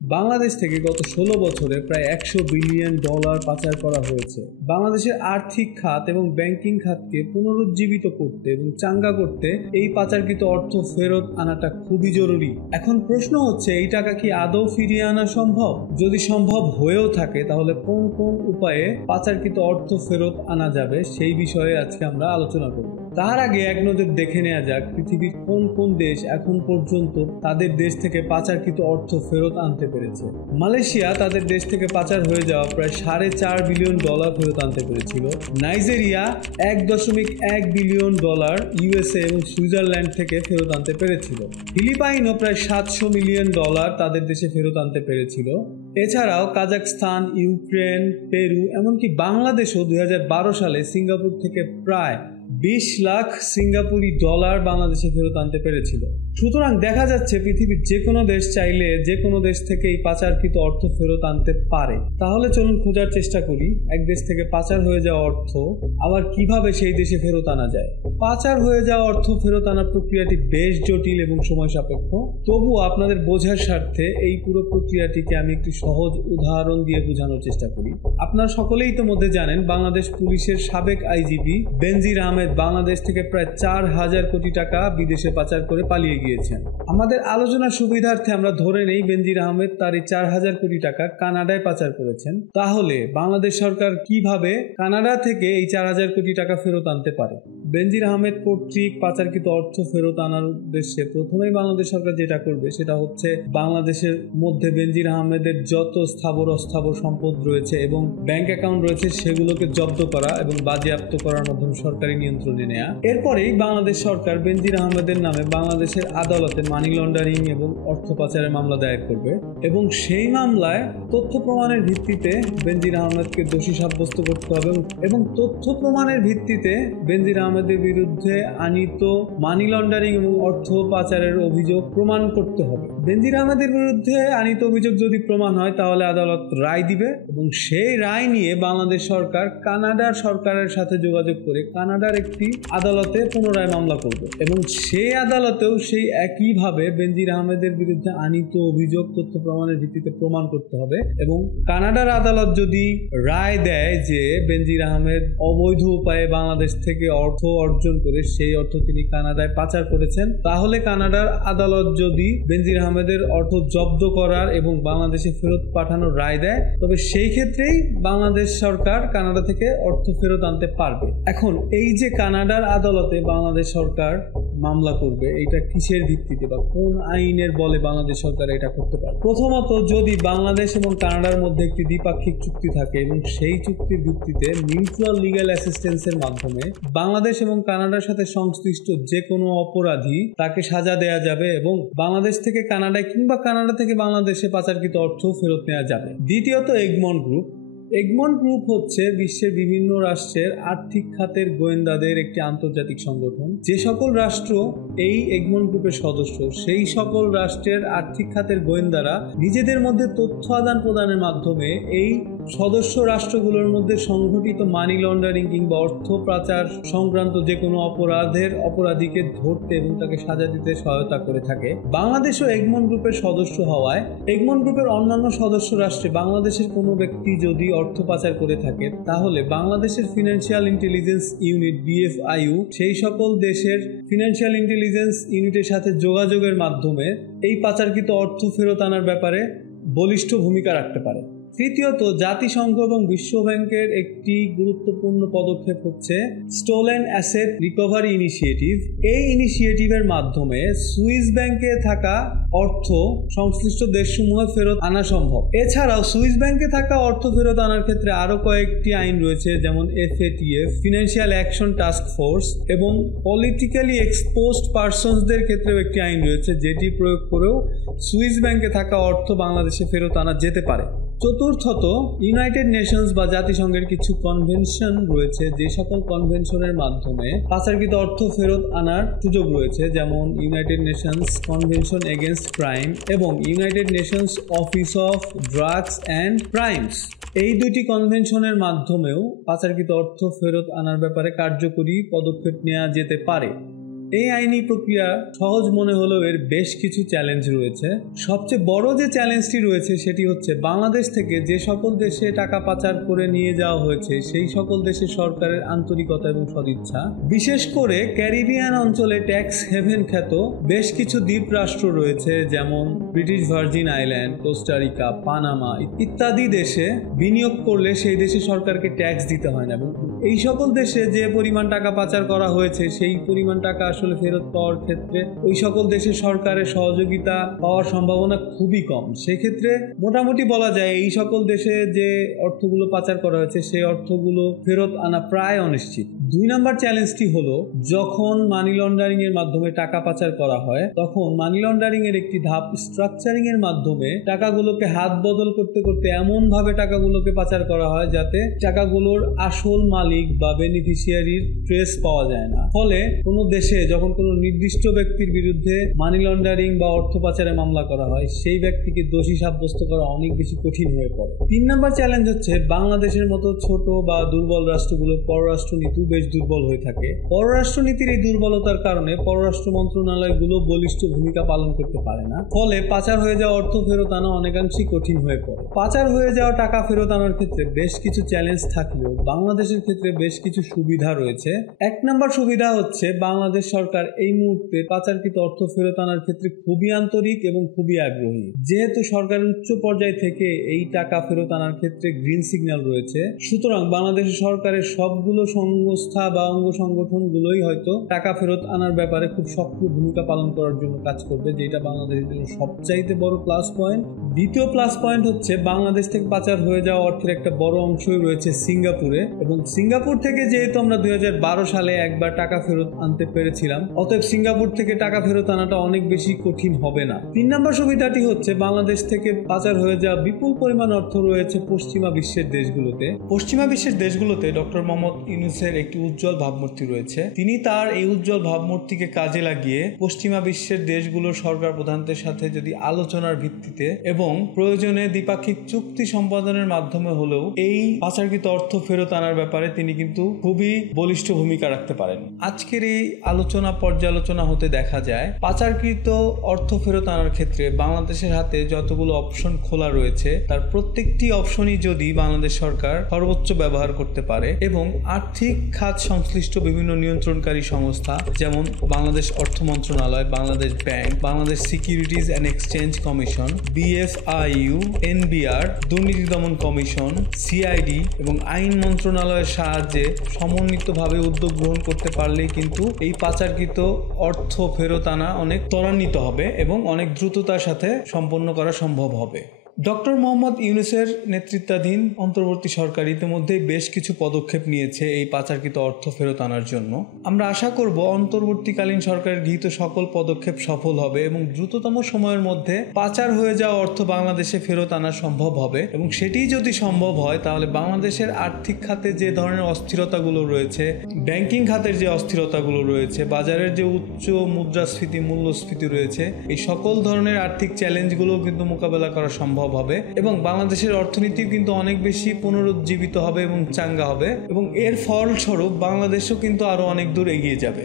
বাংলাদেশ থেকে গত ১৬ বছরে প্রায় $১০০ বিলিয়ন পাচার করা হয়েছে। বাংলাদেশের আর্থিক খাত এবং ব্যাংকিং খাতকে পুনরুজ্জীবিত করতে এবং চাঙ্গা করতে এই পাচারকৃত অর্থ ফেরত আনাটা খুবই জরুরি। এখন প্রশ্ন হচ্ছে, এই টাকা কি আদৌ ফিরিয়ে আনা সম্ভব? যদি সম্ভব হয়েও থাকে, তাহলে কোন কোন উপায়ে পাচারকৃত অর্থ ফেরত আনা যাবে সেই বিষয়ে আজকে আমরা আলোচনা করব। তার আগে এক নজর দেখে নেওয়া যাক পৃথিবীর কোন কোন দেশ এখন পর্যন্ত তাদের দেশ থেকে পাচারকৃত অর্থ ফেরত আনতে পেরেছে। মালয়েশিয়া তাদের দেশ থেকে পাচার হয়ে যাওয়া প্রায় $4.5 বিলিয়ন ফেরত আনতে পেরেছিল। নাইজেরিয়া $1.1 বিলিয়ন ইউএসএ এবং সুইজারল্যান্ড থেকে ফেরত আনতে পেরেছিল। ফিলিপাইনও প্রায় $700 মিলিয়ন তাদের দেশে ফেরত আনতে পেরেছিল। এছাড়াও কাজাখস্তান, ইউক্রেন, পেরু, এমনকি বাংলাদেশও 2012 সালে সিঙ্গাপুর থেকে প্রায় 20 লাখ সিঙ্গাপুরি ডলার বাংলাদেশে ফেরত আনতে পেরেছিল। সুতরাং দেখা যাচ্ছে পৃথিবীর যে কোনো দেশ চাইলে যে কোনো দেশ থেকে এই পাচারকৃত অর্থ ফেরত আনতে পারে। তাহলে চলুন খোঁজার চেষ্টা করি এক দেশ থেকে পাচার হয়ে যাওয়া অর্থ আবার কিভাবে সেই দেশে ফেরত আনা যায়। পাচার হয়ে যাওয়া অর্থ ফেরত আনার প্রক্রিয়াটি বেশ জটিল এবং সময় সাপেক্ষ। তবুও আপনাদের বোঝার স্বার্থে এই পুরো প্রক্রিয়াটিকে আমি একটি সহজ উদাহরণ দিয়ে বোঝানোর চেষ্টা করি। আপনারা সকলেই ইতিমধ্যে জানেন, বাংলাদেশ পুলিশের সাবেক আইজিপি বেনজির আহমেদ বাংলাদেশ থেকে প্রায় 4,000 কোটি টাকা বিদেশে পাচার করে পালিয়ে গিয়েছেন। আমাদের আলোচনার সুবিধার্থে আমরা ধরে নেই বেনজির আহমেদ তার এই 4,000 কোটি টাকা কানাডায় পাচার করেছেন। তাহলে বাংলাদেশ সরকার কিভাবে কানাডা থেকে এই 4,000 কোটি টাকা ফেরত আনতে পারে? বেনজির আহমেদ কর্তৃক পাচারকৃত অর্থ ফেরত আনার উদ্দেশ্যে প্রথমেই বাংলাদেশ সরকার যেটা করবে সেটা হচ্ছে বাংলাদেশের মধ্যে বেনজির আহমেদের যত স্থাবর অস্থাবর সম্পদ রয়েছে এবং ব্যাংক অ্যাকাউন্ট রয়েছে সেগুলোকে জব্দ করা এবং বাজেয়াপ্ত করার মাধ্যমে সরকারি নিয়ন্ত্রণে নেওয়া। এরপরেই বাংলাদেশ সরকার বেনজির আহমেদের নামে বাংলাদেশের আদালতে মানি লন্ডারিং এবং অর্থ পাচারের মামলা দায়ের করবে এবং সেই মামলায় তথ্য প্রমাণের ভিত্তিতে বেনজির আহমেদকে দোষী সাব্যস্ত করতে হবে এবং তথ্য প্রমাণের ভিত্তিতে বেনজির আহমেদের বিরুদ্ধে আনীত মানি লন্ডারিং এবং অর্থ পাচারের অভিযোগ প্রমাণ করতে হবে। বেনজির আহমেদের বিরুদ্ধে আনীত অভিযোগ যদি প্রমাণ হয় তাহলে আদালত রায় দিবে এবং সেই রায় নিয়ে বাংলাদেশ সরকার কানাডার সরকারের সাথে যোগাযোগ করে কানাডার একটি আদালতে পুনরায় মামলা করবে এবং সেই আদালতেও সেই একইভাবে বেনজির আহমেদের বিরুদ্ধে আনীত অভিযোগ তথ্য প্রমাণের ভিত্তিতে প্রমাণ করতে হবে এবং কানাডার আদালত যদি রায় দেয় যে বেনজির আহমেদ অবৈধ উপায়ে বাংলাদেশ থেকে অর্থ অর্জন করে সেই অর্থ তিনি কানাডায় পাচার করেছেন, তাহলে কানাডার আদালত যদি বেনজির আহমেদের অর্থ জব্দ করার এবং বাংলাদেশে ফেরত পাঠানোর রায় দেয়, তবে সেই ক্ষেত্রেই বাংলাদেশ সরকার কানাডা থেকে অর্থ ফেরত আনতে পারবে। এখন এই যে কানাডার আদালতে বাংলাদেশ সরকার মামলা করবে, এটা কিসের ভিত্তিতে বা কোন আইনের বলে বাংলাদেশ সরকার এটা করতে পারে? প্রথমত, যদি বাংলাদেশ এবং কানাডার মধ্যে একটি দ্বিপাক্ষিক চুক্তি থাকে এবং সেই চুক্তির ভিত্তিতে মিউচুয়াল লিগ্যাল অ্যাসিস্ট্যান্সের মাধ্যমে বাংলাদেশ এবং কানাডার সাথে সংশ্লিষ্ট যে কোনো অপরাধী তাকে সাজা দেয়া যাবে এবং বাংলাদেশ থেকে কানাডায় কিংবা কানাডা থেকে বাংলাদেশে পাচারকৃত অর্থ ফেরত নেওয়া যাবে। দ্বিতীয়ত, এগমন্ট গ্রুপ। এগমন্ট গ্রুপ হচ্ছে বিশ্বের বিভিন্ন রাষ্ট্রের আর্থিক খাতের গোয়েন্দাদের একটি আন্তর্জাতিক সংগঠন। যে সকল রাষ্ট্র এই এগমন্ট গ্রুপের সদস্য, সেই সকল রাষ্ট্রের আর্থিক খাতের গোয়েন্দারা নিজেদের মধ্যে তথ্য আদান প্রদানের মাধ্যমে এই সদস্য রাষ্ট্রগুলোর মধ্যে সংঘটিত মানি লন্ডারিং কিংবা অর্থ পাচার সংক্রান্ত যে কোনো অপরাধের অপরাধীকে ধরতে এবং তাকে সাজা দিতে সহায়তা করে থাকে। বাংলাদেশও এগমন্ট গ্রুপের সদস্য হওয়ায় এগমন্ট গ্রুপের অন্যান্য সদস্য রাষ্ট্রে বাংলাদেশের কোনো ব্যক্তি যদি অর্থ পাচার করে থাকে, তাহলে বাংলাদেশের ফিনান্সিয়াল ইন্টেলিজেন্স ইউনিট BFIU সেই সকল দেশের ফিনান্সিয়াল ইন্টেলিজেন্স ইউনিটের সাথে যোগাযোগের মাধ্যমে এই পাচারকৃত অর্থ ফেরত আনার ব্যাপারে বলিষ্ঠ ভূমিকা রাখতে পারে। তৃতীয়ত, জাতিসংঘ এবং বিশ্ব ব্যাংকের একটি গুরুত্বপূর্ণ পদক্ষেপ হচ্ছে স্টোলেন অ্যাসেট রিকভারি ইনিশিয়েটিভ। এই ইনিশিয়েটিভের মাধ্যমে সুইস ব্যাংকে থাকা অর্থ সংশ্লিষ্ট দেশসমূহে ফেরত আনা সম্ভব। এছাড়াও সুইস ব্যাংকে থাকা অর্থ ফেরত আনার ক্ষেত্রে আরো কয়েকটি আইন রয়েছে, যেমন FATF, financial action task force এবং পলিটিক্যালি এক্সপোজড পারসনসদের ক্ষেত্রেও একটি আইন রয়েছে, যেটি প্রয়োগ করেও সুইস ব্যাংকে থাকা অর্থ বাংলাদেশে ফেরত আনা যেতে পারে। চতুর্থত, ইউনাইটেড নেশনস বা জাতিসংঘের কিছু কনভেনশন রয়েছে, যে সকল কনভেনশনের মাধ্যমে পাচারকৃত অর্থ ফেরত আনার সুযোগ রয়েছে, যেমন United Nations convention against crime এবং United Nations office of drugs and crimes. এই দুটি কনভেনশনের মাধ্যমেও পাচারকৃত অর্থ ফেরত আনার ব্যাপারে কার্যকরী পদক্ষেপ নেওয়া যেতে পারে। এই আইনি প্রক্রিয়া সহজ মনে হলেও এর বেশ কিছু চ্যালেঞ্জ রয়েছে। সবচেয়ে বড় যে চ্যালেঞ্জটি রয়েছে সেটি হচ্ছে বাংলাদেশ থেকে যে সকল দেশে টাকা পাচার করে নিয়ে যাওয়া হয়েছে সেই সকল দেশের সরকারের আন্তরিকতা এবং সদিচ্ছা। বিশেষ করে ক্যারিবিয়ান অঞ্চলে ট্যাক্স হেভেন খ্যাত বেশ কিছু দ্বীপ রাষ্ট্র রয়েছে, যেমন British virgin island, Costa Rica, Panama ইত্যাদি দেশে বিনিয়োগ করলে সেই দেশের সরকারকে ট্যাক্স দিতে হয় না। এবং এই সকল দেশে যে পরিমাণ টাকা পাচার করা হয়েছে সেই পরিমাণ টাকা আসলে ফেরত পাওয়ার ক্ষেত্রে ওই সকল দেশের সরকারের সহযোগিতা পাওয়ার সম্ভাবনা খুবই কম। সেক্ষেত্রে মোটামুটি বলা যায় এই সকল দেশে যে অর্থগুলো পাচার করা হয়েছে সেই অর্থগুলো ফেরত আনা প্রায় অনিশ্চিত। 2 নম্বর চ্যালেঞ্জটি হলো, যখন মানি লন্ডারিং এর মাধ্যমে টাকা পাচার করা হয় তখন মানি লন্ডারিং এর একটি ধাপ স্ট্রাকচারিং এর মাধ্যমে টাকাগুলোকে হাত বদল করতে করতে এমন ভাবে টাকাগুলোকে পাচার করা হয় যাতে টাকাগুলোর আসল মালিক বা বেনিফিশিয়ারির ট্রেস পাওয়া যায় না। ফলে কোনো দেশে যখন কোনো নির্দিষ্ট ব্যক্তির বিরুদ্ধে মানি লন্ডারিং বা অর্থ পাচারের মামলা করা হয় সেই ব্যক্তিকে দোষী সাব্যস্ত করা অনেক বেশি কঠিন হয়ে পড়ে। 3 নম্বর চ্যালেঞ্জ হচ্ছে, বাংলাদেশের মতো ছোট বা দুর্বল রাষ্ট্রগুলোর পররাষ্ট্রনীতি বেশ দুর্বল হয়ে থাকে। পররাষ্ট্রনীতির এই দুর্বলতার কারণে পররাষ্ট্র মন্ত্রণালয়গুলো বলিষ্ঠ ভূমিকা পালন করতে পারে না। ফলে পাচার হয়ে যাওয়া অর্থ ফেরত আনা অনেকাংশেই কঠিন হয়ে পড়ে। পাচার হয়ে যাওয়া টাকা ফেরত আনার ক্ষেত্রে বেশ কিছু চ্যালেঞ্জ থাকলেও বাংলাদেশের ক্ষেত্রে বেশ কিছু সুবিধা রয়েছে। 1 নম্বর সুবিধা হচ্ছে, বাংলাদেশ সরকার এই মুহূর্তে পাচারকৃত অর্থ ফেরত আনার ক্ষেত্রে খুবই আন্তরিক এবং খুবই আগ্রহী। যেহেতু সরকারের উচ্চ পর্যায় থেকে এই টাকা ফেরত আনার ক্ষেত্রে গ্রিন সিগন্যাল রয়েছে, সুতরাং বাংলাদেশের সরকারের সবগুলো সংস্থা বা অঙ্গ সংগঠনগুলোই হয়তো টাকা ফেরত আনার ব্যাপারে খুব সক্রিয় ভূমিকা পালন করার জন্য কাজ করবে, যেটা বাংলাদেশের জন্য সবচাইতে বড় প্লাস পয়েন্ট। দ্বিতীয় প্লাস পয়েন্ট হচ্ছে, বাংলাদেশ থেকে পাচার হয়ে যাওয়া অর্থের একটা বড় অংশই রয়েছে সিঙ্গাপুরে, এবং সিঙ্গাপুর থেকে যেহেতু আমরা 2012 সালে একবার টাকা ফেরত আনতে পেরেছিলাম, অতএব সিঙ্গাপুর থেকে টাকা ফেরত আনাটা অনেক বেশি কঠিন হবে না। 3 নম্বর সুবিধাটি হচ্ছে, বাংলাদেশ থেকে পাচার হয়ে যাওয়া বিপুল পরিমাণ অর্থ রয়েছে পশ্চিমা বিশ্বের দেশগুলোতে। পশ্চিমা বিশ্বের দেশগুলোতে ডক্টর মোহাম্মদ ইউনূসের একটি উজ্জ্বল ভাবমূর্তি রয়েছে। তিনি তার এই উজ্জ্বল ভাবমূর্তিকে কাজে লাগিয়ে পশ্চিমা বিশ্বের দেশগুলোর সরকার প্রধানদের সাথে যদি আলোচনার ভিত্তিতে এবং প্রয়োজনে দ্বিপাক্ষিক চুক্তি সম্পাদনের মাধ্যমে হলেও এই পাচারকৃত অর্থ ফেরত আনার ব্যাপারে তিনি কিন্তু খুবই বলিষ্ঠ ভূমিকা রাখতে পারেন। আজকের এই আলোচনা পর্যালোচনা হতে দেখা যায়, পাচারকৃত অর্থ ফেরত আনার ক্ষেত্রে বাংলাদেশের হাতে যতগুলো অপশন খোলা রয়েছে তার প্রত্যেকটি অপশনই যদি বাংলাদেশ সরকার সর্বোচ্চ ব্যবহার করতে পারে এবং আর্থিক খাত সংশ্লিষ্ট বিভিন্ন নিয়ন্ত্রণকারী সংস্থা যেমন বাংলাদেশ অর্থ মন্ত্রণালয়, Bangladesh bank, Bangladesh securities and exchange commission, BFIU, NBR, দুর্নীতি দমন কমিশন, CID এবং আইন মন্ত্রণালয়ের সাহায্যে সমন্বিতভাবে উদ্যোগ গ্রহণ করতে পারলেই কিন্তু এই পাচারকৃত অর্থ ফেরত আনা অনেক ত্বরান্বিত হবে এবং অনেক দ্রুততার সাথে সম্পন্ন করা সম্ভব হবে। ডক্টর মোহাম্মদ ইউনূসের নেতৃত্বাধীন অন্তর্বর্তী সরকার ইতিমধ্যেই বেশ কিছু পদক্ষেপ নিয়েছে এই পাচারকৃত অর্থ ফেরত আনার জন্য। আমরা আশা করব অন্তর্বর্তীকালীন সরকারের গৃহীত সকল পদক্ষেপ সফল হবে এবং দ্রুততম সময়ের মধ্যে পাচার হয়ে যাওয়া অর্থ বাংলাদেশে ফেরত আনা সম্ভব হবে, এবং সেটি যদি সম্ভব হয় তাহলে বাংলাদেশের আর্থিক খাতে যে ধরনের অস্থিরতাগুলো রয়েছে, ব্যাংকিং খাতের যে অস্থিরতাগুলো রয়েছে, বাজারের যে উচ্চ মুদ্রাস্ফীতি, মূল্যস্ফীতি রয়েছে, এই সকল ধরনের আর্থিক চ্যালেঞ্জগুলো কিন্তু মোকাবেলা করা সম্ভব হবে এবং বাংলাদেশের অর্থনীতি কিন্তু অনেক বেশি পুনরুজ্জীবিত হবে এবং চাঙ্গা হবে, এবং এর ফলস্বরূপ বাংলাদেশও কিন্তু আরো অনেক দূর এগিয়ে যাবে।